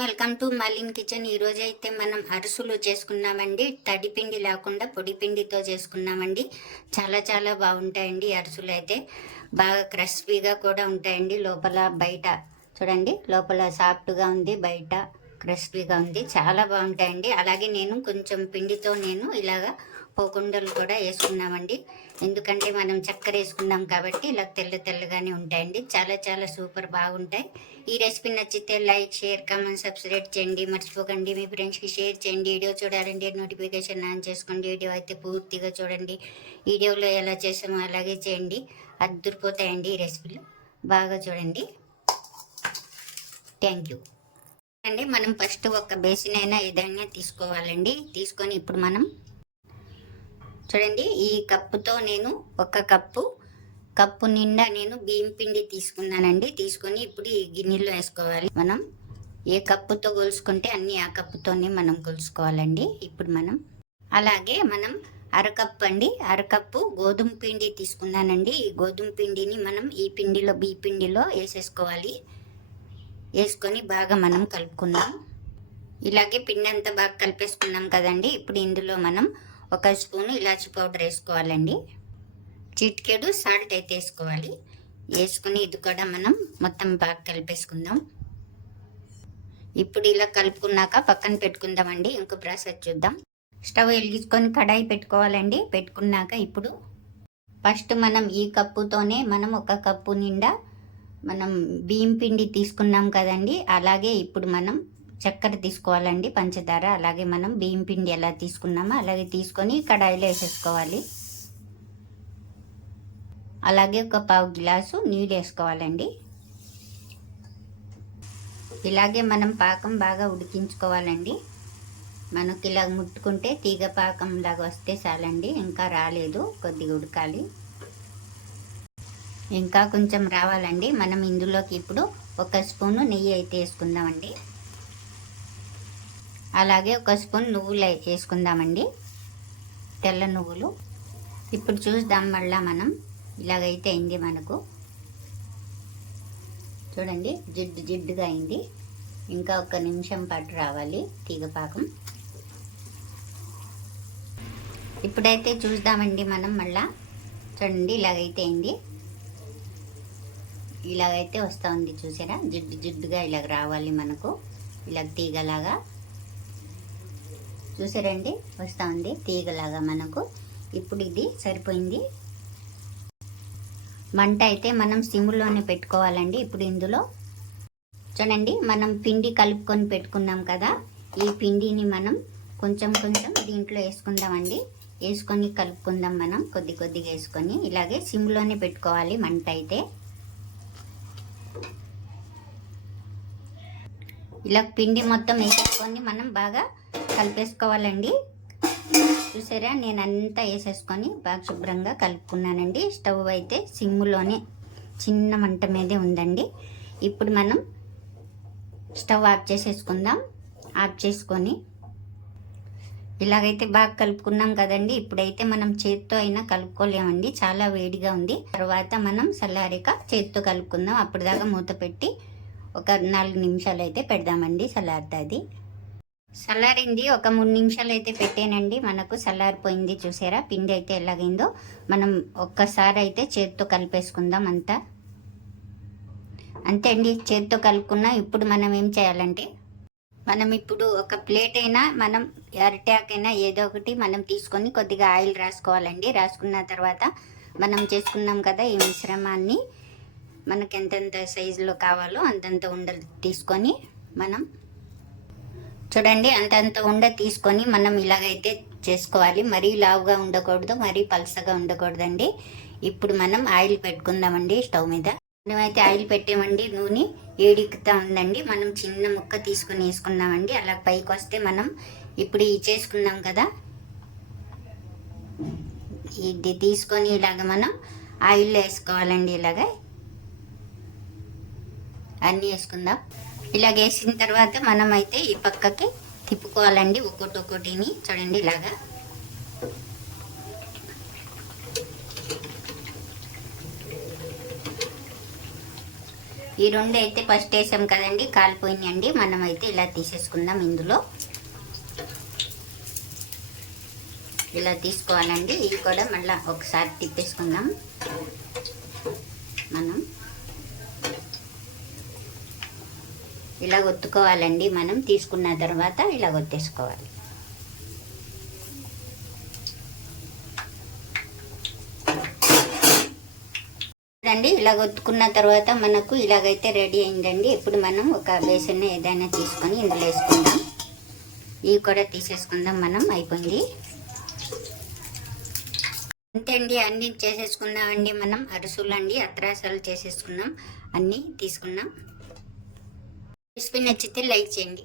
Welcome to మలిన్ kitchen ఈరోజు అయితే మనం అరుసులు చేసుకున్నామండి. తడి పిండి లేకుండా పొడి పిండితో చేసుకున్నామండి. చాలా చాలా బాగుంటాయండి అరుసులు అయితే బాగా క్రస్పీగా కూడా ఉంటాయండి. లోపల బయట చూడండి లోపల సాఫ్ట్గా ఉంది బయట క్రస్పీగా ఉంది. చాలా బాగుంటాయండి. అలాగే నేను కొంచెం పిండితో నేను ఇలాగా పోకుండలు కూడా వేసుకున్నామండి. ఎందుకంటే మనం చక్కెర వేసుకున్నాం కాబట్టి ఇలా తెల్ల తెల్లగానే ఉంటాయండి. చాలా చాలా సూపర్ బాగుంటాయి. ఈ రెసిపీ నచ్చితే లైక్ షేర్ కామెంట్ సబ్స్క్రైబ్ చేయండి. మర్చిపోకండి. మీ ఫ్రెండ్స్కి షేర్ చేయండి. వీడియో చూడాలంటే నోటిఫికేషన్ ఆన్ చేసుకోండి. వీడియో అయితే పూర్తిగా చూడండి. వీడియోలో ఎలా చేసామో అలాగే చేయండి. అద్దరిపోతాయండి ఈ రెసిపీలు. బాగా చూడండి. Thank you. అండి మనం ఫస్ట్ ఒక బేసిన్ అయినా ఏదైనా తీసుకోవాలండి. తీసుకొని ఇప్పుడు మనం చూడండి ఈ కప్పుతో నేను ఒక కప్పు కప్పు నిండా నేను బియ్యం పిండి తీసుకున్నానండి. తీసుకొని ఇప్పుడు ఈ గిన్నెలో వేసుకోవాలి మనం. ఏ కప్పుతో కొలుసుకుంటే అన్ని ఆ కప్పుతోనే మనం కొలుసుకోవాలండి ఇప్పుడు మనం అలాగే మనం అరకప్పు అండి. అరకప్పు గోధుమ పిండి తీసుకున్నానండి. ఈ గోధుమ పిండిని మనం ఈ పిండిలో బియ్య పిండిలో వేసేసుకోవాలి. వేసుకొని బాగా మనం కలుపుకుందాం. ఇలాగే పిండి అంతా బాగా కలిపేసుకున్నాం కదండి. ఇప్పుడు ఇందులో మనం ఒక స్పూన్ ఇలాచి పౌడర్ వేసుకోవాలండి. చిటికెడు సాల్ట్ అయితే వేసుకోవాలి. వేసుకుని ఇది కూడా మనం మొత్తం బాగా కలిపేసుకుందాం. ఇప్పుడు ఇలా కలుపుకున్నాక పక్కన పెట్టుకుందామండి. ఇంకో ప్రాసెస్ చూద్దాం. స్టవ్ వెలిగించుకొని కడాయి పెట్టుకోవాలండి. పెట్టుకున్నాక ఇప్పుడు ఫస్ట్ మనం ఈ కప్పుతోనే మనం ఒక కప్పు నిండా మనం బియ్యం పిండి తీసుకున్నాం కదండి. అలాగే ఇప్పుడు మనం చక్కెర తీసుకోవాలండి పంచదార. అలాగే మనం బియ్యం పిండి ఎలా తీసుకున్నామో అలాగే తీసుకొని కడాయిలో వేసేసుకోవాలి. అలాగే ఒక పావు గ్లాసు నీళ్ళు వేసుకోవాలండి. ఇలాగే మనం పాకం బాగా ఉడికించుకోవాలండి. మనకి ఇలా ముట్టుకుంటే తీగ పాకం లాగా వస్తే చాలండి. ఇంకా రాలేదు కొద్దిగా ఉడకాలి. ఇంకా కొంచెం రావాలండి. మనం ఇందులోకి ఇప్పుడు ఒక స్పూను నెయ్యి అయితే వేసుకుందామండి. అలాగే ఒక స్పూన్ నువ్వులు వేసుకుందామండి తెల్ల నువ్వులు. ఇప్పుడు చూద్దాం మళ్ళా మనం. ఇలాగైతే అయింది మనకు. చూడండి జిడ్డు జిడ్డుగా అయింది. ఇంకా ఒక నిమిషం పాటు రావాలి తీగపాకం ఇప్పుడైతే చూద్దామండి మనం మళ్ళా. చూడండి ఇలాగైతే అయింది. ఇలాగైతే వస్తూ ఉంది చూసారా? జిడ్డు జిడ్డుగా ఇలాగ రావాలి మనకు. ఇలాగ తీగలాగా. చూసారండి వస్తూ ఉంది తీగలాగా మనకు. ఇప్పుడు ఇది సరిపోయింది. మంట అయితే మనం సిమ్లోనే పెట్టుకోవాలండి ఇప్పుడు ఇందులో. చూడండి మనం పిండి కలుపుకొని పెట్టుకున్నాం కదా ఈ పిండిని మనం కొంచెం కొంచెం దీంట్లో వేసుకుందామండి. వేసుకొని కలుపుకుందాం మనం కొద్ది కొద్దిగా వేసుకొని. ఇలాగే సిమ్లోనే పెట్టుకోవాలి మంట అయితే. ఇలా పిండి మొత్తం వేసేసుకొని మనం బాగా కలిపేసుకోవాలండి. చూసారా? నేను అంతా వేసేసుకొని బాగా శుభ్రంగా కలుపుకున్నానండి. స్టవ్ అయితే సిమ్ములోనే చిన్న మంట మీదే ఉందండి. ఇప్పుడు మనం స్టవ్ ఆఫ్ చేసేసుకుందాం. ఆఫ్ చేసుకొని ఇలాగైతే బాగా కలుపుకున్నాం కదండి. ఇప్పుడైతే మనం చేత్తో అయినా కలుపుకోలేమండి. చాలా వేడిగా ఉంది. తర్వాత మనం సల్లారిక చేత్తో కలుపుకుందాం. అప్పటిదాకా మూత పెట్టి ఒక నాలుగు నిమిషాలు అయితే పెడదామండి చల్లారుతుంది చల్లారింది ఒక మూడు నిమిషాలు అయితే పెట్టానండి. మనకు చల్లారిపోయింది చూసారా? పిండి అయితే ఎలాగైందో మనం ఒక్కసారి అయితే చేత్తో కలిపేసుకుందాం అంతా. అంతే అండి చేత్తో కలుపుకున్నా ఇప్పుడు మనం ఏం చేయాలంటే మనం ఇప్పుడు ఒక ప్లేట్ అయినా మనం అరటాక్ అయినా ఏదో ఒకటి మనం తీసుకొని కొద్దిగా ఆయిల్ రాసుకోవాలండి. రాసుకున్న తర్వాత మనం చేసుకున్నాం కదా ఈ మిశ్రమాన్ని. మనకు ఎంతెంత సైజులో కావాలో అంతంత ఉండలు తీసుకొని మనం చూడండి అంతంత ఉండ తీసుకొని మనం ఇలాగైతే చేసుకోవాలి. మరీ లావుగా ఉండకూడదు మరీ పలసగా ఉండకూడదండి. ఇప్పుడు మనం ఆయిల్ పెట్టుకుందామండి స్టవ్ మీద. మనమైతే ఆయిల్ పెట్టామండి నూనె ఏడిక్కుతా ఉందండి. మనం చిన్న ముక్క తీసుకొని వేసుకున్నామండి అలా పైకి వస్తే మనం ఇప్పుడు ఇది చేసుకున్నాం కదా. ఇది తీసుకొని ఇలాగ మనం ఆయిల్లో వేసుకోవాలండి ఇలాగ. అన్నీ వేసుకుందాం. ఇలా వేసిన తర్వాత మనం అయితే ఈ పక్కకి తిప్పుకోవాలండి ఒక్కొక్కటి ఒక్కొక్కటిని చూడండి ఇలాగా. ఈ రెండు అయితే ఫస్ట్ వేసాం కదండి కాలిపోయినాయండి. మనం అయితే ఇలా తీసేసుకుందాం ఇందులో. ఇలా తీసుకోవాలండి. ఇవి కూడా మళ్ళీ ఒకసారి తిప్పేసుకుందాం మనం. ఇలా ఒత్తుకోవాలండి. మనం తీసుకున్న తర్వాత ఇలా ఒత్తేసుకోవాలి. చూడండి ఇలా ఒత్తుకున్న తర్వాత మనకు ఇలాగైతే రెడీ అయిందండి. ఇప్పుడు మనం ఒక బేసన్ ఏదైనా తీసుకొని ఇందులో వేసుకుందాం. ఇవి కూడా తీసేసుకుందాం మనం అయిపోయింది. అంతే అండి అన్నీ చేసేసుకుందాం అండి మనం. అరుసులు అండి అత్రాసాలు చేసేసుకున్నాం అన్నీ తీసుకున్నాం రెసిపీ నచ్చితే లైక్ చేయండి